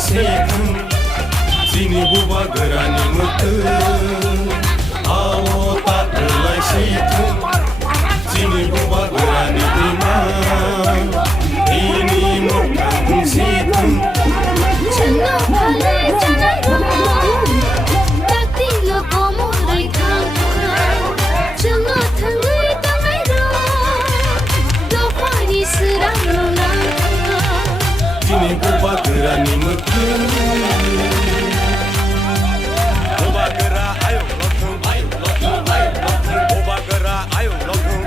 sekum Sini buba gerani mutu Awo tak relai sekum Sini buba gerani timang Ini mukang sekum Chalo phale janai ro takti lo komo rai khang chalo thangai tangai ro lo pani sra ro na Sini buba gerani mutu Buba gera ayo lokum Buba gera ayo lokum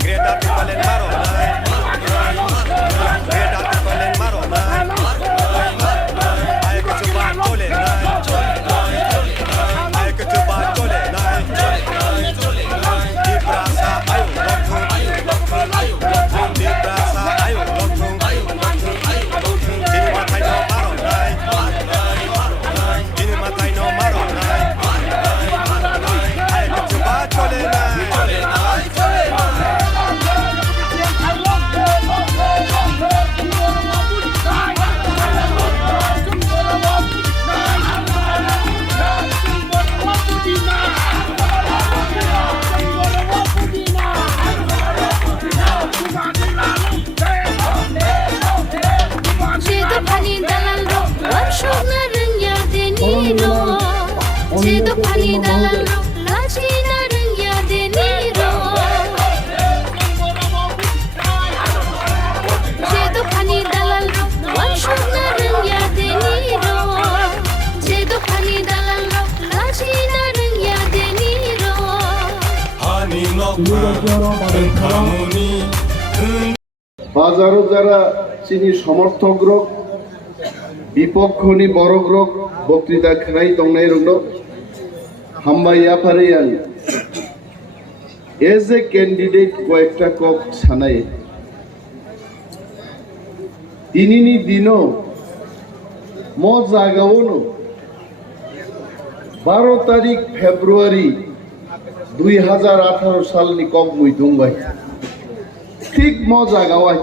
Greta people en maro Greta people en maro Ay que chupa chole Ay que chupa chole Di brasa ayo lokum Di brasa ayo lokum Dini matai no maro Dini matai no maro Ay que chupa chole jedo pani dalal ro warshok na rang ya deni ro jedo pani dalal ro lachi na rang ya deni ro jedo pani dalal ro warshok na rang ya deni ro jedo pani dalal ro lachi na rang ya deni ro Hani nokta Kamuni বাজারও যারা চিনি সমর্থক রোগ বিপক্ষনি বড় রোগ বক্তৃতা খাই দংনাই রোগ হামবাইয়া ফারিয়ান এজ এ ক্যান্ডিডেট কয়েকটা কক ছানাই দিনিনি দিনও ম জাগাওনো 12 তারিখ ফেব্রুয়ারি 2018 সালনি কক মুই দুংবাই ঠিক ম জাগাওয়াই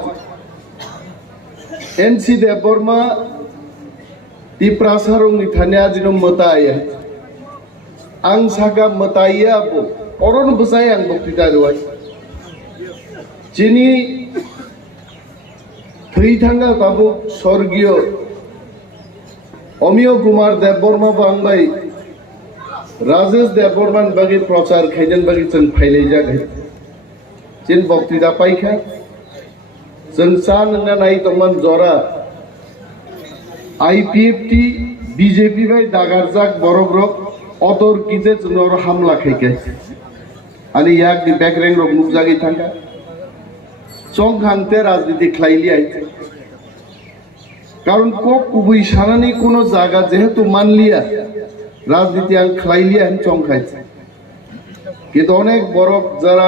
NC Deborma di prasarung ithane ajino mataya ang saga mataya po oron busay ang boktita ruwai jini thanga babu sorgiyo Omiyo Kumar Deborma bangbai Rajesh Deborman bagi prochar khaijan bagi chen phailai jagai jin boktita paikha Sansan nai teman Zora IPFT BJP by Dagarjak Borobrok otor kitet nor hamla kheke ani yak di background rok mukjagi thanga chong khangte rajniti khlaili aite karon ko kubui sanani kono jaga jehetu manliya rajniti ang khlaili an chong khaইছে কিন্তু অনেক বড় যারা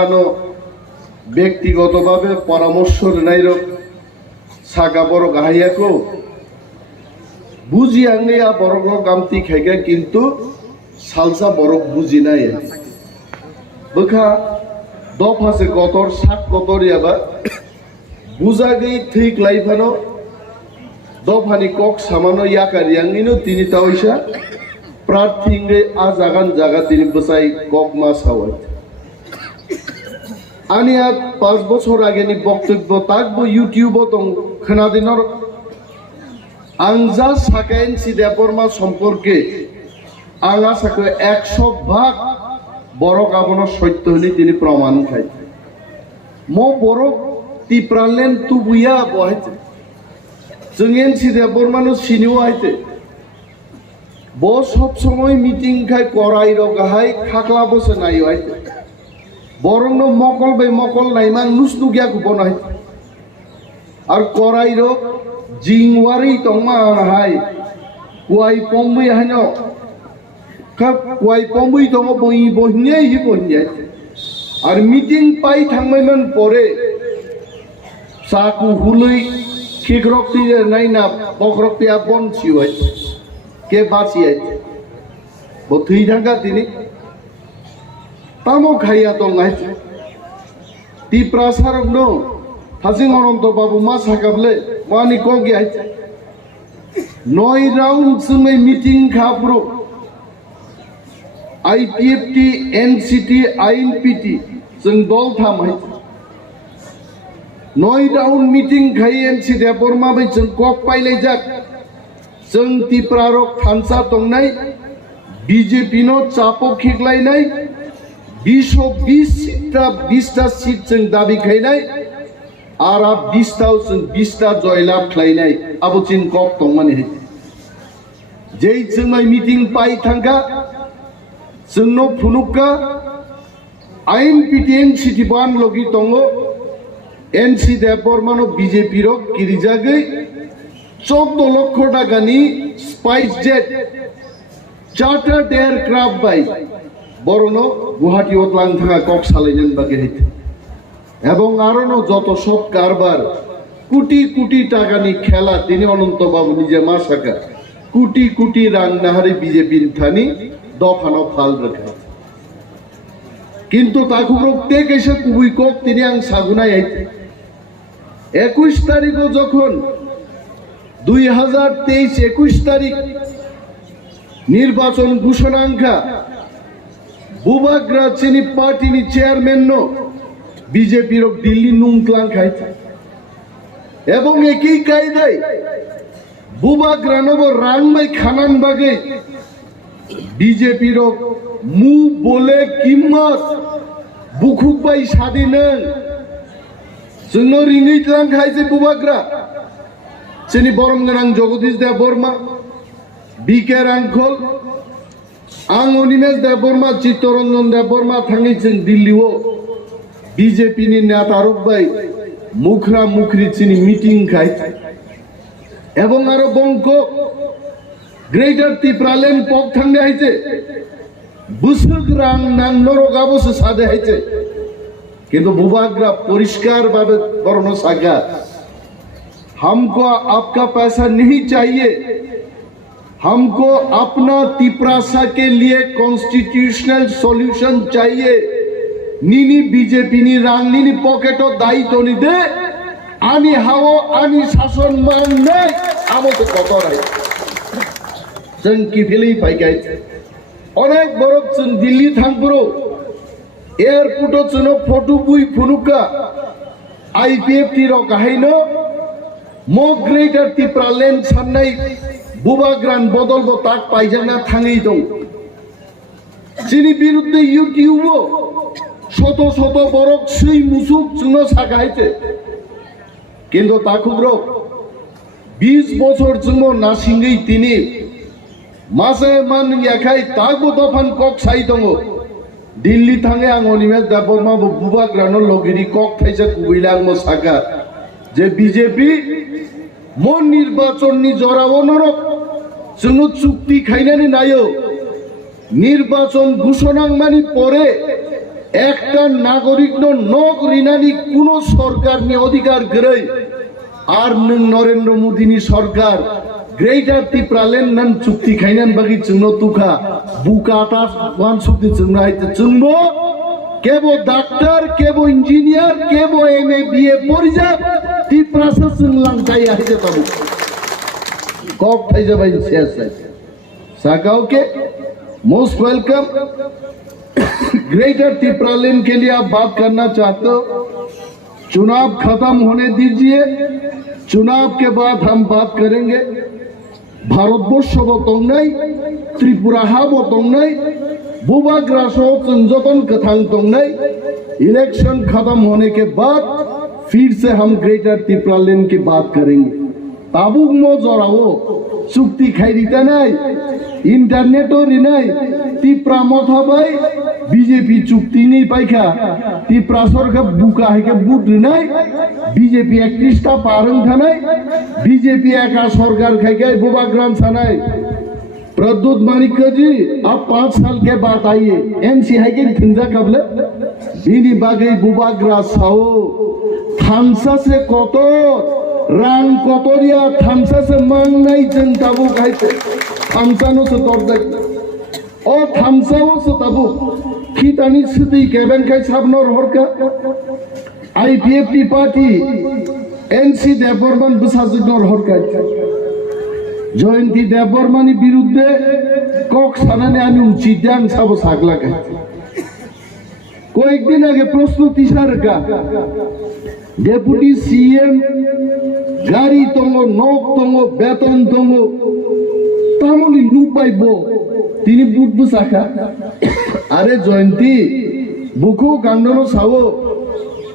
ব্যক্তিগতভাবে পরামর্শ নাই রোগ Saga বড় গাহাইয়াকো বুঝি আংনিয়া বড় গামতি খাইগা কিন্তু সালসা বড় বুঝি নাই বখা দফাসে গতর সাত গতর ইয়াবা বুঝাগৈ ঠিক লাইফানো দফানি কক সামানো ইয়াকারি আংনিনো তিনি তাওইসা প্রার্থীঙ্গে আ জাগান জাগা তিনি বসাই কক মাস হাওয়াই Ani 5 বছর আগে নি বক্তব্য তাকবো ইউটিউবও দং খনাদিনর আংজা সাকাইন সিদেপরমা সম্পর্কে আঙা সাকে 100% বড় কাবন সত্য হলি তিনি প্রমাণ খাই মো বড় তিপ্রালেন তুবুয়া বহাইতে জঙ্গেন সিদেপরমানো সিনিও আইতে ব সব সময় মিটিং খাই করাই রগাহাই খাকলা বসে নাই আইতে বরং মকল বে মকল নাইমান নুসনু গিয়া গুবনাই আর করাইরো জিংওয়ারি তংমা হাই কুয়াই পম্বুই হাইনো কাপ কুয়াই পম্বুই তং বই বহিনে হি বহিনে আর মিটিং পাই থাংমাইমান পরে সাকু হুলুই কিকরক্তি নাইনা বকরক্তিয়া বন সিওই কে বাঁচিয়ে বথুই থাকা তিনি Tamo khaya to ngai ti prasarok no hasing ononto babu mas hakable wani ko gi ai 9 round जोंनि मीटिं खाब्रो आईपीएफटी एनसीटी आईएनपीटी जों दल थामहाय 9 राउंड मीटिं खाय एनसी देबरमा बै जों कक पाइलाय जाक जों तिप्रारक थानसा दंनाय बीजेपी नो चापो खिगलायनाय 20टा सीट जों दाबि खायनाय आरा 20टा जयलाभ खायनाय आबुचिन कक दंमाने जै जोंनाय मीटिं पाइ थांगा जोंनो फुनुका आईएनपीटीएन सिटी बान लगी दंगो एनसी देबरमानो बीजेपी रो किरिजागै 14 लक्ष टाकानि स्पाइस जेट चार्टार्ड एयारक्राफ्ट बाय बरनो गुवाहाटी लांनो थाखाय कक सालायनो बागै हायते এবং আরো যত সব কারবার কোটি কোটি টাকানি খেলা তিনি অনন্ত বাবু নিজে মা সাকা কোটি কোটি রাং নাহারে বিজেপির থানি দফানো ফাল রাখা কিন্তু তাকু প্রত্যেক এসে কুবুই কক তিনি আং সাগুনাই আইতে 21 তারিখও যখন 2023 21 তারিখ নির্বাচন ঘোষণাঙ্কা বুবাগ্রা চিনি পার্টিনি চেয়ারম্যান নো বিজেপির দিল্লি নুংক্লাং খাইছে এবং একই কায়দায় বুবাগ্রানব রাংমাই খানান বাগে বিজেপির মু বলে কিম্মত বুখুকবাই স্বাধীন जोंनो रिङैत्लां खायसे बुबाग्रा जोंनि बरमगोनां जगदीश देबबर्मा बिके रांखल आं अनिमेश देबबर्मा चित्तरंजन देबबर्मा थाङै जों दिल्लीआव बीजेपी नि नेता रुबाय मुखरा मुखरी चिनि मीटिं खाय এবং আরো বংক গ্রেটার ত্রিপুরাল্যান্ড পক থাঙ্গে হাইছে বুসুক রাং নাং নরগাবসে সাদে হাইছে কিন্তু बुबाग्रा परिष्कार भावे बरनो सागा हमको आपका पैसा नहीं चाहिए हमको अपना तिप्रासा के लिए कॉन्स्टिट्यूशनल सॉल्यूशन चाहिए नीनी बीजेपी नी रांग नीनी पॉकेटो दायित्व नि दे आनी हावो आनी शासन मान नहीं आमो तो कतराय जों किफिलै फायगाय अनेक बरफ जों दिल्ली थांब्रो एयरपोर्टो जोंनो फटो बुई फुनुका आईपीएफटी रो गाहायनो मो ग्रेटर त्रिपुराल्যান্ড साननाय बुबाग्रान बदलबो ताक पाइजाना थाङै दं जिनि बिरुद्धे इउटिउबो शत शत बरक सै मुसुक जोंनो सागायते किन्तु ताकुब्रो 20 বছর जोंनो नासिङै तिनि मासे मान याखाय तागबो दफान कक साइ दङ दिल्ली थांगे आं अनिमेश देबबर्मा बुबाग्रानो लगिरि कक थाइसे कुबैला आं सागा जे बीजेपी मन निर्वाचननि जरावो नरक जोंनो चुक्ति खायनानै नायो निर्वाचन घोषणांमानि परे একটা নাগরিক নগ রিনানি কোন সরকারনি অধিকার গরই আর নরেন্দ্র মোদিনি সরকার গ্রেটার ত্রিপুরাল্যান্ড নান চুক্তি খাইনান বাগি जोंनो तुखा बुकाटा वान सुक्ति जोंनो हायते जोंनो केबो डाक्टर केबो इंजिनियर केबो एमए बीए परिजा त्रिपुरासा जों लांगाय हायते ताबु कक थाइजा बाय सेस सागाओ के मोस्ट वेलकम ग्रेटर त्रिपुराल्যান্ড के लिए आप बात करना चाहते हो चुनाव खत्म होने दीजिए चुनाव के बाद हम बात करेंगे भारतवर्ष बतंगनाय त्रिपुरा हा बतंगनाय बुबाग्रा संजोतन कथां तंगनाय इलेक्शन खत्म होने के बाद फिर से हम ग्रेटर त्रिपुराल्যান্ড की बात करेंगे ताबुक मो जराओ चुक्ति खाइरिता नाय इंटरनेटो रिनाय त्रिपुरा मथाबाय बीजेपी चुक्ति नहीं पाइखा त्रिपुरा सरकार बुका है के बुट रिनाय बीजेपी 31टा पारं थानाय बीजेपी एका सरकार खाइके बुबाग्राम सानाय प्रद्युत माणिक्य जी आप 5 साल के बाद आइए एनसी है के थिंजा कबले बिनी बागै बुबाग्रा साओ थामसा से कतो रां कतरिया थामसा से मांगनाय जों ताबु गायते थामसानो से तोरदाय ओ थामसाओ से ताबु खितानि सिदै केबेनखाय साबनर हरका आईपीएफटी पार्टी एनसी देबबर्मान बसाजनर हरका জয়ন্তী দেববর্মানি বিরুদ্ধে কক সানানে আমি উচিত আং সাবো সাগলা গাইছে কয়েকদিন আগে প্রশ্ন তিসার গা ডেপুটি সিএম গাড়ি তঙ্গ নখ তঙ্গ বেতন তঙ্গ তামলি লুপাইব তিনি বুটবু চাখা আরে জয়ন্তী বুকু কাণ্ডন সাও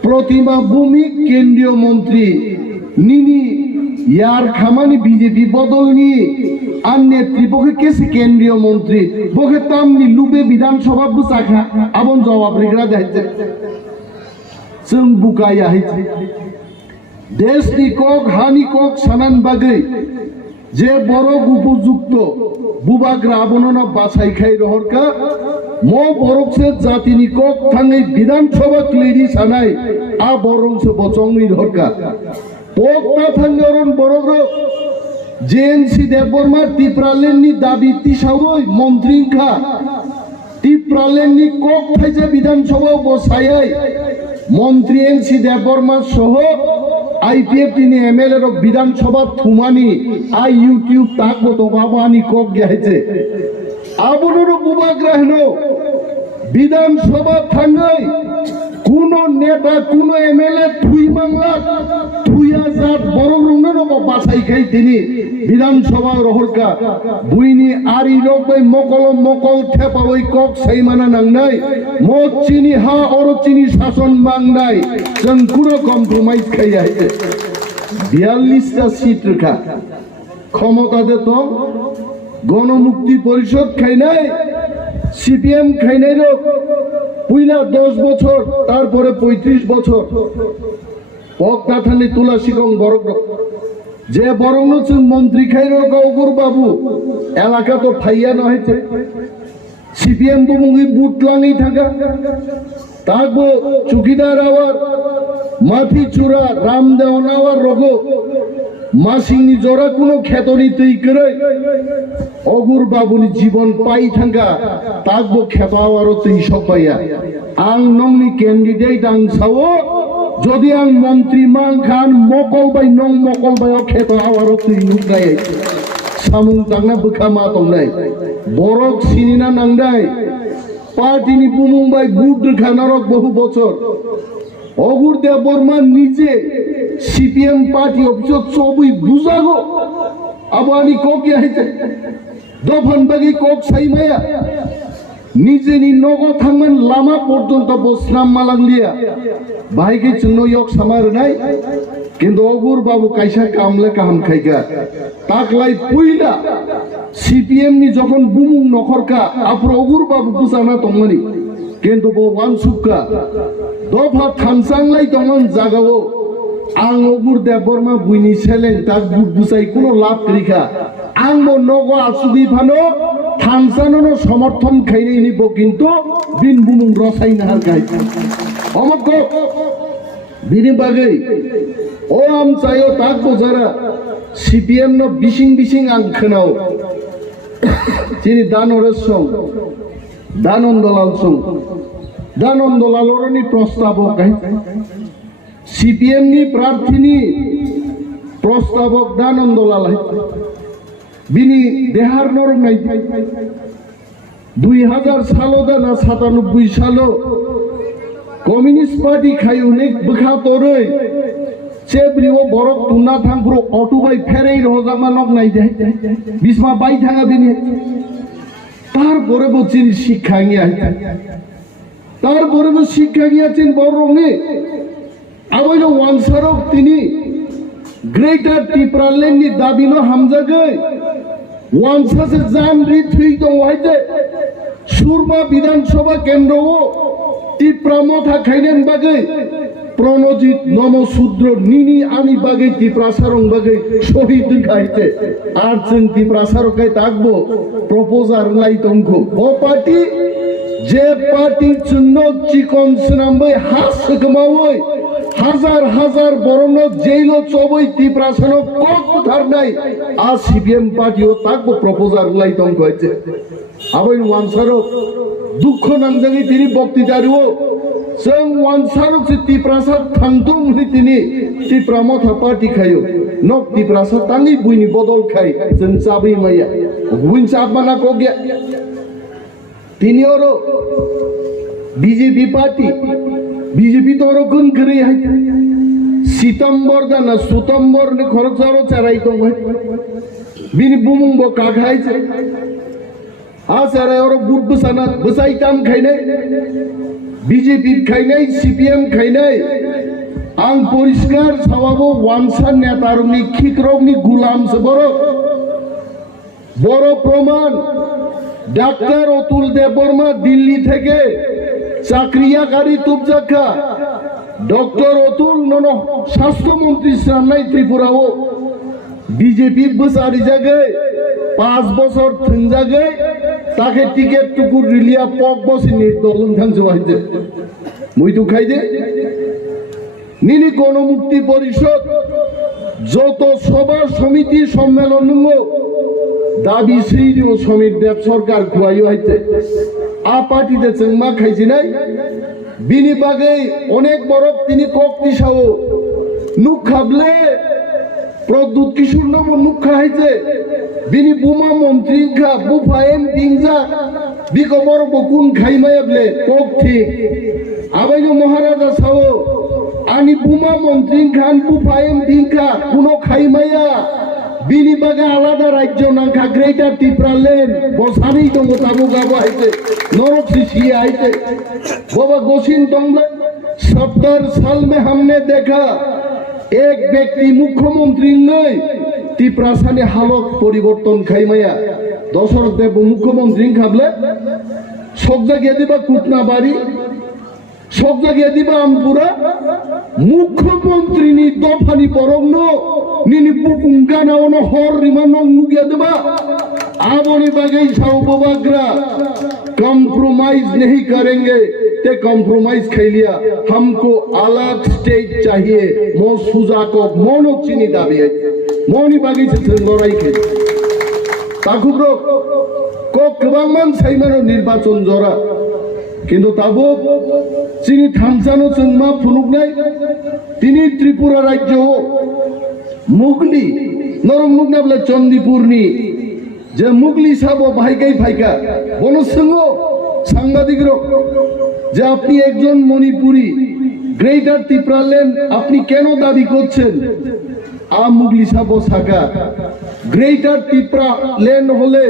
প্রতিমা ভূমিক কেন্দ্রীয় মন্ত্রী নিনি ইয়ার খামানি বিজেপি বদল নিয়ে আর নেতৃপক্ষে কেসি কেন্দ্রীয় মন্ত্রী বকে তামনি লুবে বিধানসভা বুচাখা আবন জবাব রেগরা দেখাইছে जों बुकाया है देश नि কক हानि কক सानान बागै जे बरक उपयुक्त बुबाग्रा आबनना बाछाई खाई रहरका मो बरक से जाति नि কক थांगै विधानसभा क्लेरी सानाय आ बरं से बचंगै रहरका पकता थांगरन बरक जेएनसी देबबर्मा तिप्रालेन नि दाबि तिसावै मन्त्रीखा तिप्रालेन नि কক थाइजा विधानसभा बसायै মন্ত্রী এনসি দেববর্মা সহ আইপিএফ তিনি এমএলএ র বিধানসভা থুমানি আই ইউটিউব তাকবো তো বাবানি কক গেছে আবনর বুবাগ্রহণ বিধানসভা থাঙ্গাই কোন নেতা কোন এমএলএ থুই বাংলা থুইয়া জাত বড় রুনের বাছাই খাই তিনি বিধানসভা রহরকা বুইনি আরি রকবাই মকল থেপাবই কক সাইমানা নাংনাই মদ চিনি হা অর চিনি শাসন বাংনাই जों কোনো কম্প্রোমাইজ খাই আইছে 42টা সিট রাখা ক্ষমতাতে তো গণমুক্তি পরিষদ খাই নাই সিপিএম খাই নাই লোক পুইলা 10 বছর তারপরে 35 বছর পকটা থানি তুলাসীগং বরক যে বরং মন্ত্রী খাইর গৌগুর বাবু এলাকা তো ফাইয়া নহেছে সিপিএম বুমুগি বুটলাঙি থাকা তাকবো চুকিদার আবার মাথি চূড়া রামদেওয়ান আবার রগ মাসিংনি জরা কোনো খেতনি তৈ করে অগুর বাবুনি জীবন পাই থাকা তাকবো খেপাওয়ারও তৈ সব পাইয়া আং নংনি ক্যান্ডিডেট আং সাও যদি আং মন্ত্রী মান খান মকল বাই নং মকল বাই খেত আওয়ারও তৈ নুগাই সামুং তাংনা বখামা তংনাই বরক সিনিনা নাংদাই পার্টিনি বুমুংবাই বুট খানারক বহু বছর অগুর দেববর্মা নিজে সিপিএম পার্টি অফিস সবই বুঝাগো আবানি কক আইছে দফান বাগি কক সাইমায়া নিজে নি নগদ থাকবেন লামা পর্যন্ত বসরাম মালাংলিয়া ভাইকে চিহ্ন ইয়ক সামার নাই কিন্তু অগুর বাবু কাইসা কামলে কাহাম খাইকা তাকলাই পুইলা সিপিএম নি যখন বুমুং নখরকা আপর অগুর বাবু বুঝানা তমনি কিন্তু বো ওয়ান সুক্কা দফা থানসাংলাই তমন জাগাও আং অগুর দেববর্মা বুইনি ছেলেন তাক বুট বুঝাই কোনো লাভ রেখা আং নগ আসুবি ফানো থানসানো সমর্থন খাইনি নিব কিন্তু বিন বুমুং রসাই নাহার গাই অমক বিনি বাগে ও আম চাইও তাকবো যারা সিপিএম ন বিশিং আং খনাও তিনি দানরের সং দানন্দলাল সং দানন্দলালরনি প্রস্তাবক সিপিএম নি প্রার্থিনী প্রস্তাবক দানন্দলাল বিনি দেহার নরম নাই 2000 সালো না 97 সালো কমিউনিস্ট পার্টি খাই অনেক বখা তোরে চেবরিও বরক তুনা থাংপুরো অটো বাই ফেরেই রজামানক নাই যায় বিসমা বাই থাঙা দিনে তারপরে বলছেন শিক্ষা গিয়া তারপরে শিক্ষা গিয়াছেন বড় রঙে আবার ওয়ানসারক তিনি গ্রেটার টিপ্রালেন নি দাবি ন হামজাগে ওয়ানসাসে জান রি থুই দং হইতে সুরমা বিধানসভা কেন্দ্র টিপ্রা মথা খাইলেন বাগে প্রণজিৎ নমশূদ্র নিনি আমি বাগে টিপ্রাসারং বাগে শহীদ খাইতে আর চেন টিপ্রাসারকাই থাকবো প্রপোজার লাই তঙ্ক ও পার্টি যে পার্টির জন্য চিকন সিনাম্বে হাস কমাওই হাজার হাজার বরণ জেল চবই টিপ্রাসান কোথার নাই আর সিপিএম পার্টিও থাকবো প্রপোজার লাই তঙ্ক হয়েছে আবার ওয়ানসারও দুঃখ নামজাগি তিনি বক্তৃতারিও जों वानसारक से तिप्रासाद थांदों ही तिनी तिप्रामथा पार्टी खायो nok di prasa tangi buini bodol khai jeng sabi maya buin sabana ko gya tini oro BJP party BJP তো ওরকম করে সিতম্বর দানা সুতম্বর নে খরচ আরো চারাই তো বিনি বুমুঙ্গ কাখাইছে আসারে ওর বুট বসানা বসাইতাম খাই নাই বিজেপি খাই নাই সিপিএম খাই নাই আং পরিষ্কার স্বভাব ওয়ানসার নেতারনি খিকরগনি গুলামসে বড় প্রমাণ ডাক্তার অতুল দেববর্মা দিল্লি থেকে চাকরিয়াকারী তুবজাকা ডক্টর অতুল নন স্বাস্থ্যমন্ত্রী সামনাই ত্রিপুরাও বিজেপি বসারি জায়গায় 5 বছর থিন জায়গায় তাকে টিকেট টুকু রিলিয়া পক বসে নির্দলন খান জোয়াইছে মুই তো খাই দে নিনি গণমুক্তি পরিষদ যত সভা সমিতি সম্মেলন দাবি সেই সমীর দেব সরকার খুয়াই হয়েছে আ পার্টিতে চেংমা খাইছি নাই বিনি বাগে অনেক বড় তিনি কক্তি সাহ নুক খাবলে প্রদ্যুৎ কিশোর নাম নুক খাইছে বিনি বুমা মন্ত্রী খা বুফা এম তিনজা বিকো বড় বকুন খাইমায়াবলে কক ঠিক আবাইনো মহারাজা সাহ আনি বুমা মন্ত্রী খান বুফা এম তিনখা কোনো খাইমায়া বিনি বাগে আলাদা রাজ্য নাঙ্কা গ্রেটার ত্রিপুরাল্যান্ড বসানি দঙ্গ তাবু গাবো আইতে नरक सी आई थे बाबा गोसिन टोंगले 70 साल में हमने देखा एक व्यक्ति मुख्यमंत्री नहीं त्रिपुरासानी हालत परिवर्तन खाई माया दशरथ देव मुख्यमंत्री खाबले सब जगह दिबा कुटनाबाड़ी सब जगह दिबा আমপুরা मुख्यमंत्री नि दफानी परमन निनि बुकुंगा नावनो हर रिमानन नुगिया दिबा आवनी बागै साउबबाग्रा कॉम्प्रोमाइज नहीं करेंगे ते कॉम्प्रोमाइज खाई लिया हमको अलग स्टेज चाहिए मो सुजा को मोनो चीनी दाबी है मोनी बागी से लड़ाई के ताकुब्रो को कबांगमान साइमानो निर्वाचन जरा किंतु ताबो चीनी थामसानो चंगमा फुनुगनाय तिनी त्रिपुरा राज्य हो मुगली नरम नुगनाबले चंदीपुरनी যে মুগলি সাব ভাইকাই ফাইকা বনসঙ্গ সাংবাদিক যে আপনি একজন মণিপুরি গ্রেটার ত্রিপুরাল্যান্ড আপনি কেন দাবি করছেন আ মুগলি সাব সাকা গ্রেটার ত্রিপুরাল্যান্ড হলে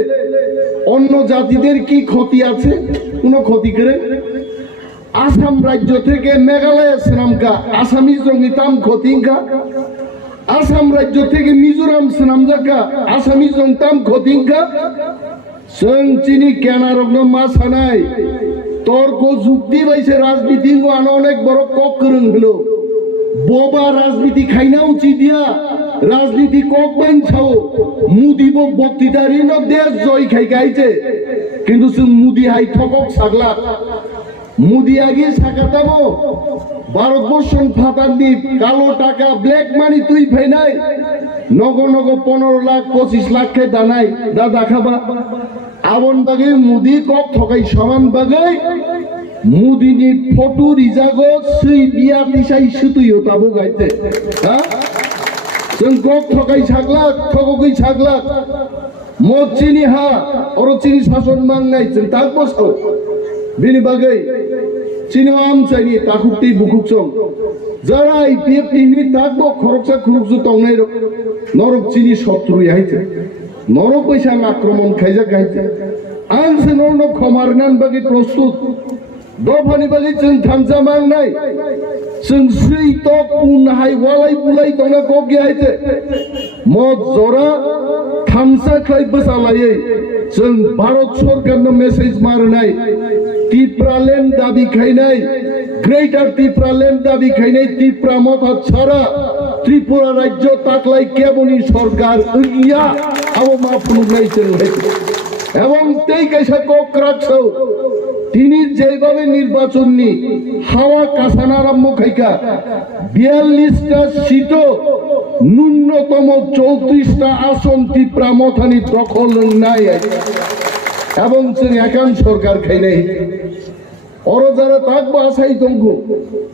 অন্য জাতিদের কি ক্ষতি আছে কোনো ক্ষতি করে আসাম রাজ্য থেকে মেঘালয় শ্রমকা আসামিজ রঙিতাম ক্ষতিঙ্কা आसाम राज्य থেকে মিজোরাম নামজাকা আসামি জংতাম খতিংকা সং চিনি কেনারগ্ন মা সানাই তর্ক যুক্তি বাইছে রাজনীতি আনো অনেক বড় কক করং হলো বোবা রাজনীতি খাইনা উচিত দিয়া রাজনীতি কক বাইন ছাও মুদিব বক্তৃতারি ন দেশ জয় খাই গাইছে কিন্তু সে মুদি হাই ঠকক ছাগলা মুদি আগে সাকাতাবো ভারতবর্ষ ফাটার দ্বীপ কালো টাকা ব্ল্যাক মানি তুই ফাইনাই নগ নগ 15 লাখ 25 লাখ কে দানাই দা দেখাবা আবন বাগে মুদি কক ঠকাই সমান বাগে মুদিনি ফটো রিজাগো সেই বিয়া দিশাই সুতুই হতাবো গাইতে হ্যাঁ जों কক ঠকাই ছাগলা ঠককই ছাগলা মদ চিনি হা অর চিনি শাসন মাংনাই जों তাক বসাও বিনি বাগে চিনিওয়াম চাইনি তাকুকটি বুকুকচং যারা আইপিএফ টিভি তাকবো খরচা খুরুকজু তংনাই নরক চিনি শত্রু আইছে নরক পয়সা আক্রমণ খাইজা গাইছে আনছে নরন খমারনান বাকি প্রস্তুত দফানি বাকি जों থামজা মাংনাই जों সেই তক পুনহাই ওয়ালাই বুলাই তংনা কক গিয়াইছে মদ জরা থামসা খাই বসালাই जों भारत सरकारनो मेसेज मारनाय ত্রিপুরাল্যান্ড দাবি খাইনাই গ্রেটার ত্রিপুরাল্যান্ড দাবি খাইনাই ত্রিপুরা মত ছাড়া ত্রিপুরা রাজ্য তাকলাই কেবনি সরকার ইয়া আও মাফুন নাইছেন এবং তেই কাইসা কক রাখছো তিনি যেভাবে নির্বাচন নি হাওয়া কাসানা আরম্ভ খাইকা 42টা সিট ন্যূনতম 34টা আসন ত্রিপুরা মথানি দখল নাই এবং একান সরকার খাই নাই ওর যারা তাকবো আসাই তঙ্গু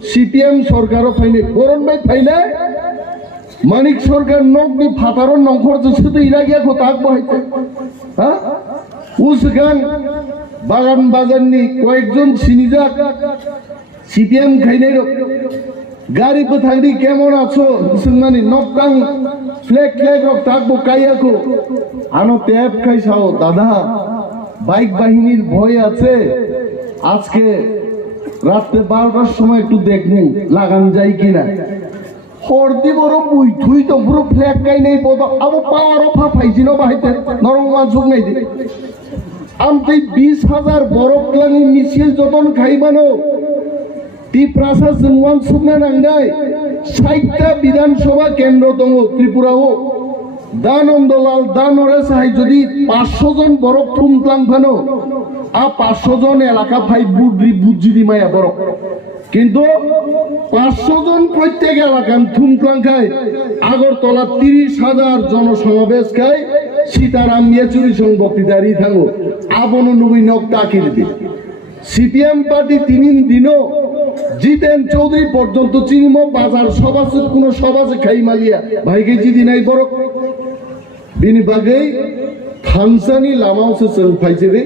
সিপিএম সরকারও খাই নাই বরণ ভাই খাই নাই মানিক সরকার নকনি ফাটারও নংখর সাথে ইরাগিয়া কোথাক বহাইতে হ্যাঁ উসগান বাগান বাজারনি কয়েকজন সিনিজাক সিপিএম খাইনাই গাড়ি থাকনি কেমন আছো মুসলমানি নকাং ফ্লেক ফ্লেক রক থাকবো কাইয়াকো আনো ট্যাপ খাইছাও দাদা বাইক বাহিনীর ভয় আছে আজকে রাত্রে 12টার সময় একটু দেখনি লাগান যায় কিনা হরদি বড় বুই থুই তো পুরো ফ্ল্যাগ গাই নেই বদ আবো পাওয়ার অফা পাইছি না বাহিতে নরম মাঝুক নাই দি আমতে 20,000 বরফ ক্লানি মিছিল যতন খাইবানো ত্রিপুরা জনওয়ান সুবনা নাংনাই 60টা বিধানসভা কেন্দ্র দङ ত্রিপুরাও দানন্দলাল দানরে সাই যদি 500 জন বরফ থুমতাং ফানো আ 500 জন এলাকা ফাই বুদ্রি বুজিদি মায়া বরফ কিন্তু 500 জন প্রত্যেক এলাকান থুমতাং খায় আগরতলা 30,000 জনসমাবেশ খায় সীতারাম ইয়েচুরি সং বক্তৃতারি থাঙ্গো আবনো নুবি নক তাকির দি সিপিএম পার্টি 3 দিনও জিতেন চৌধুরী পর্যন্ত চিনিম বাজার সভাসে কোন সভাসে খাই মালিয়া ভাইকে জিদি নাই বড় বিনিবাগে থানসানি লামাউসে চল ফাইছে রে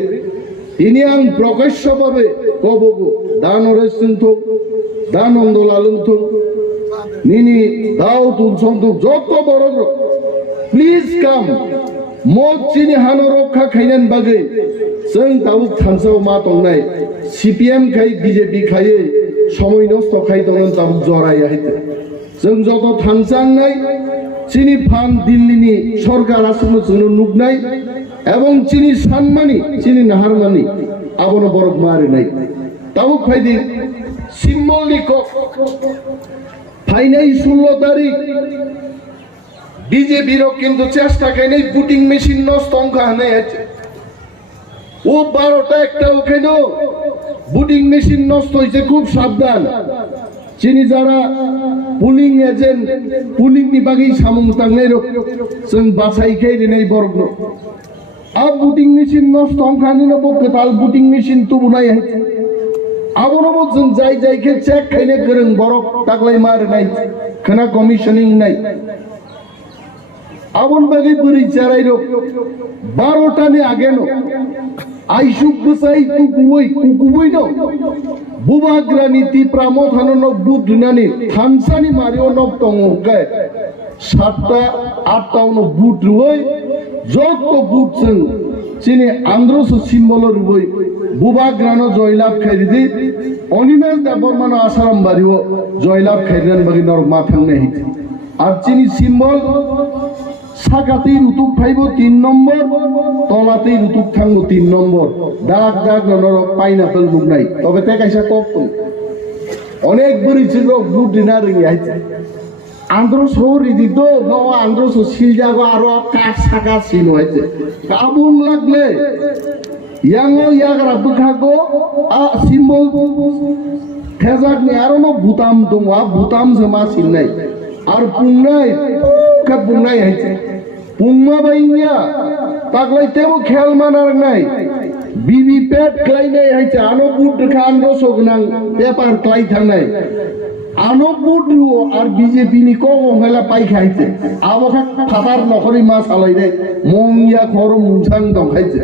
তিনি আং প্রকাশ্যভাবে কবগো দানরে সিনথো দানন্দলালুন থো নিনি দাও তুল সন্ত যত বড় প্লিজ কাম মত চিনি হানো রক্ষা খাইনেন বাগে जों दाउ थानसाव मा दंनाय সিপিএম খাই বিজেপি খাই সময় নষ্ট খাই দङ दाउ जराय हायते जों যত थानसांनाय চিনি ফান দিল্লিনি সরকার আসলে जों नुगनाय এবং চিনি সানমানি চিনি নাহারমানি আবনো বরফ মারে নাই দাউ ফাইদি সিম্বলিক ফাইনাই 16 তারিখ বিজেপির কিন্তু চেষ্টা খাইনাই ভোটিং মেশিন নষ্ট অঙ্ক হানে আছে ও 12টা একটা ওখানে ভোটিং মেশিন নষ্ট হয়েছে খুব সাবধান চিনি যারা পুলিং এজেন্ট পুলিং বিভাগই সামুং তাংনাই जों বাছাই খাই নেই বর্গ আ ভোটিং মেশিন নষ্ট অঙ্কানি না বকতাল ভোটিং মেশিন তো বুনাই আছে আবনো जों যাই যাইকে চেক খাইনে গরং বরক তাকলাই মার নাই খানা কমিশনিং নাই আবন বাগি পুরি চারাইরো 12টা নে আগে নো আইসুক বসাই কুকুবই কুকুবই নো বুবাগ্রানি ত্রিপুরা মথানো নক বুদনানি থানসানি মারিও নক তংকে 7টা 8টা নো বুট রই যত বুট जों চিনি আন্দ্রস সিম্বল রই বুবাগ্রানো জয়লাভ খাইদি অনিমেল দেবরমানো আসারাম বাড়িও জয়লাভ খাইদান বাগি নর মাথাংনে হিতি আর চিনি সিম্বল সাকাতেই রুতুক ফাইব 3 নম্বর তলাতেই রুতুক থাকবো 3 নম্বর দাগ দাগ নর পাইনাপল বুক নাই তবে তে কাইসা কপ অনেক বড়ি ছিল বুট দিনা রিং আইছে আন্দ্র সৌরি দিত নো আন্দ্র সিল জাগো আরো কাট সাকা সিন হইছে কাবুন লাগলে ইয়াঙ্গো ইয়াগরা বুখাগো আ সিম্বল থেজাক নি আরো নো বুতাম দংয়া বুতাম জমা সিন নাই আর পুংনাই কা পুংনাই হইছে পুংমা বাইয়া তাকলাই তেমো খেল মানার নাই বিবি পেট ক্লাই নাই হইছে আনো বুট খান রসগনাং পেপার ক্লাই থানাই আনো বুট আর বিজেপি নি কো হেলা পাই খাইছে আবখা ফাটার নখরি মা চালাই রে মংয়া খর মুছাং দং খাইছে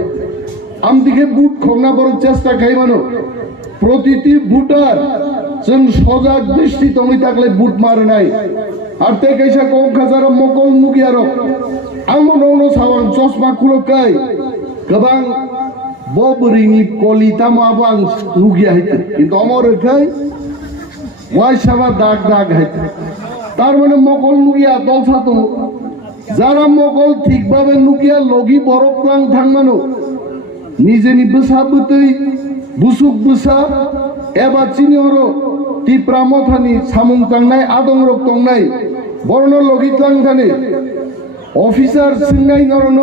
আমদিকে বুট খংনা বড় চেষ্টা খাইবানো প্রতিটি বুটার जों সজাগ দৃষ্টি তুমি থাকলে বুট মারে নাই আর তে কাইসা কম খাজার মকল মুগিয়ার আমনো সাওয়ান চশমা খুলকাই গোবাং ববরিনি কলিতা মাবাং রুগিয়া হইতে কিন্তু আমার খাই ওয়াই সাবা দাগ দাগ হইতে তার মানে মকল মুগিয়া দলসা তো যারা মকল ঠিকভাবে নুকিয়া লগি বরফ প্লাং থাকমানো নিজে নি বসাবতই বুসুক বসা এবার চিনি হরো ত্রিপুরা মথানি সামুং তাংনাই আদং রক তংনাই বর্ণ লগিত লাং থানে অফিসার সিংনাই নরন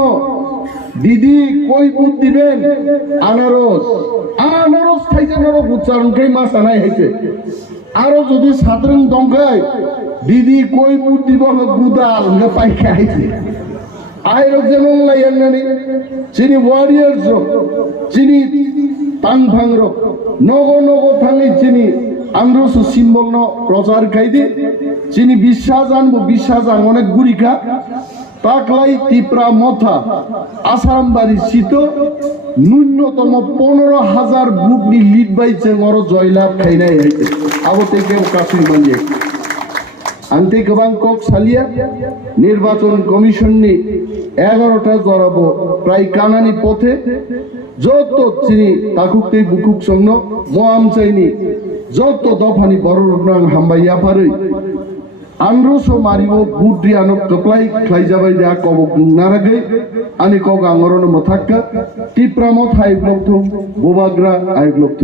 দিদি কই বুট দিবেন আনারস আনারস খাইছে নর উচ্চারণ খাই মাছ আনাই হইছে আরো যদি সাধারণ দংখাই দিদি কই বুট দিব গুদাল না পাই খাইছে আইরক যেমন লাইয়ানি চিনি ওয়ারিয়ার্স চিনি তাং ভাংর নগো নগো থাঙ্গি চিনি আন্দ্রস সিম্বল ন প্রচার খাইদে চিনি বিশ্বাস অনেক গুড়িকা তাকলাই তিপ্রা মথা আসাম বাড়ি শীত ন্যূনতম 15,000 বুকনি লিড বাইছে মর জয়লাভ খাই নাই হইতে আবো থেকে কাশির বানিয়ে আনতে গোবাং কক সালিয়া নির্বাচন কমিশন নি 11টা জড়াবো প্রায় কানানি পথে যত চিনি তাকুকতে বুকুক সঙ্গ মোয়াম চাইনি যত দফানি বড় রুনাং হামবাইয়া পারই আন্দ্রসো মারিব বুদ্রি আনক কপ্লাই খাই যাবাই দেয়া কবক নারাগে আনি কক আঙ্গরণ মথাক্কা টিপ্রামত হাইগ্লক্থ বোবাগ্রা আইগ্লক্থ